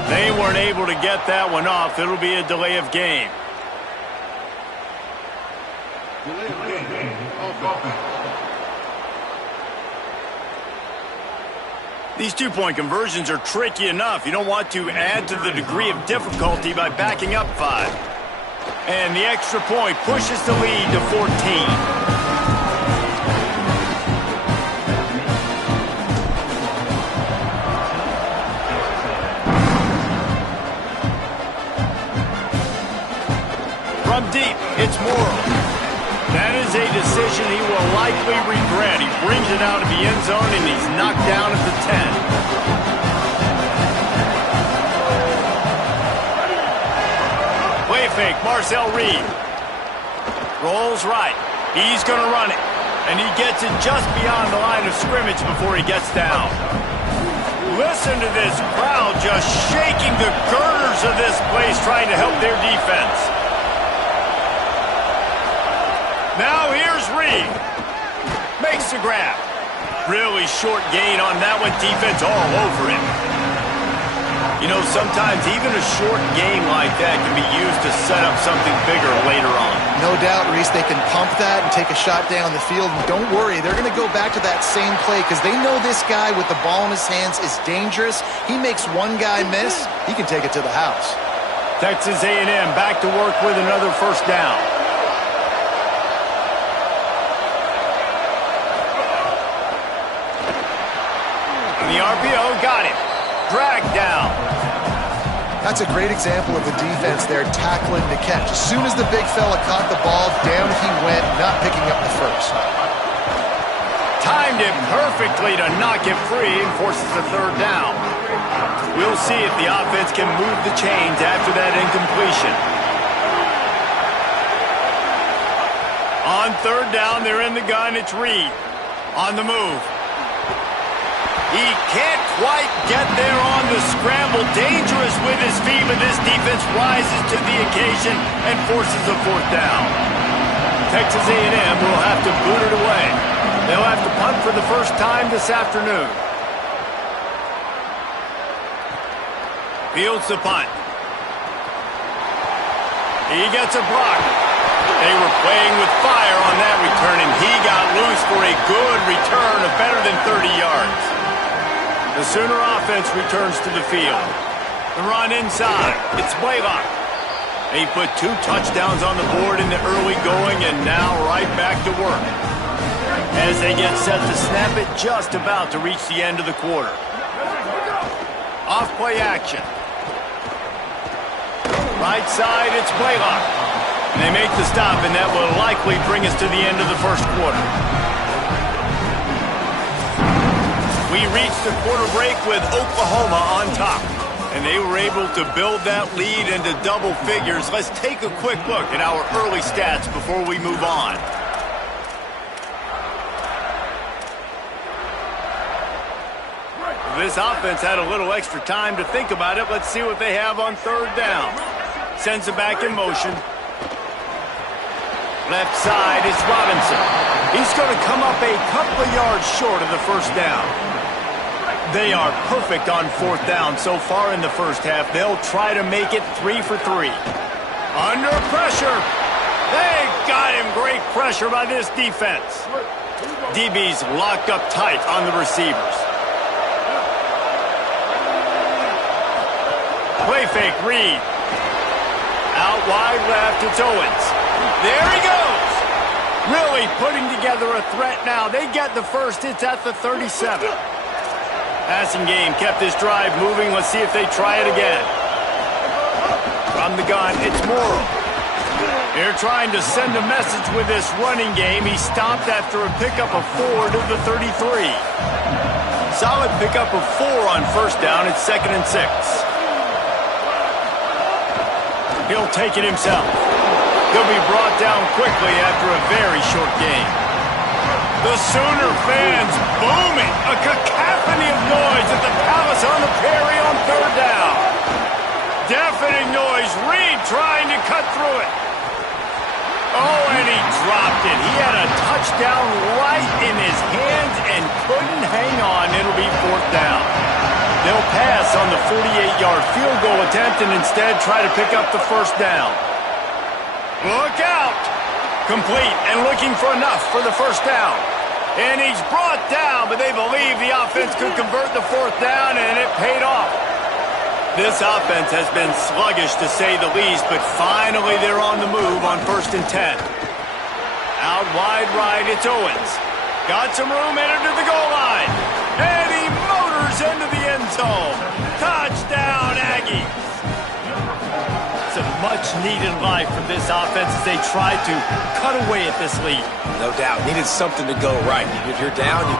They weren't able to get that one off. It'll be a delay of game. These two-point conversions are tricky enough. You don't want to add to the degree of difficulty by backing up 5. And the extra point pushes the lead to 14. From deep, it's Morrow. That is a decision he will likely regret. He brings it out of the end zone, and he's knocked down at the 10. Play fake, Marcel Reed. Rolls right. He's going to run it. And he gets it just beyond the line of scrimmage before he gets down. Listen to this crowd just shaking the girders of this place, trying to help their defense. Now here's Reed. Makes the grab. Really short gain on that one. Defense all over him. You know, sometimes even a short gain like that can be used to set up something bigger later on. No doubt, Reese, they can pump that and take a shot down the field. And don't worry, they're going to go back to that same play because they know this guy with the ball in his hands is dangerous. He makes one guy miss, he can take it to the house. Texas A&M back to work with another first down. The RPO got him. Dragged down. That's a great example of the defense there tackling the catch. As soon as the big fella caught the ball, down he went, not picking up the first. Timed it perfectly to knock it free and forces the 3rd down. We'll see if the offense can move the chains after that incompletion. On 3rd down, they're in the gun. It's Reed on the move. He can't quite get there on the scramble. Dangerous with his feet, but this defense rises to the occasion and forces a fourth down. Texas A&M will have to boot it away. They'll have to punt for the first time this afternoon. Fields the punt. He gets a block. They were playing with fire on that return, and he got loose for a good return of better than 30 yards. The Sooner offense returns to the field. The run inside. It's Blaylock. He put 2 touchdowns on the board in the early going, and now right back to work. As they get set to snap it, just about to reach the end of the quarter. Off play action. Right side, it's Blaylock. And they make the stop, and that will likely bring us to the end of the first quarter. We reached the quarter break with Oklahoma on top. And they were able to build that lead into double figures. Let's take a quick look at our early stats before we move on. This offense had a little extra time to think about it. Let's see what they have on third down. Sends it back in motion. Left side is Robinson. He's going to come up a couple of yards short of the first down. They are perfect on fourth down so far in the first half. They'll try to make it 3 for 3. Under pressure. They got him. Great pressure by this defense. DB's locked up tight on the receivers. Play fake, Reed. Out wide left, it's Owens. There he goes. Really putting together a threat now. They get the first. It's at the 37. Passing game kept this drive moving. Let's see if they try it again. From the gun, it's Morrow. They're trying to send a message with this running game. He stopped after a pickup of 4 to the 33. Solid pickup of 4 on first down. It's 2nd and 6. He'll take it himself. He'll be brought down quickly after a very short game. The Sooner fans booming. A cacophony of noise at the Palace on the Prairie on third down. Deafening noise. Reed trying to cut through it. Oh, and he dropped it. He had a touchdown right in his hands and couldn't hang on. It'll be fourth down. They'll pass on the 48-yard field goal attempt and instead try to pick up the first down. Look out! Complete and looking for enough for the first down. And he's brought down, but they believe the offense could convert the fourth down, and it paid off. This offense has been sluggish to say the least, but finally they're on the move on 1st and 10. Out wide right, it's Owens. Got some room, entered to the goal line. And he motors into the end zone. Touchdown, Aggies. It's a much-needed life from this offense as they try to cut away at this lead. No doubt. Needed something to go right. If you're down, you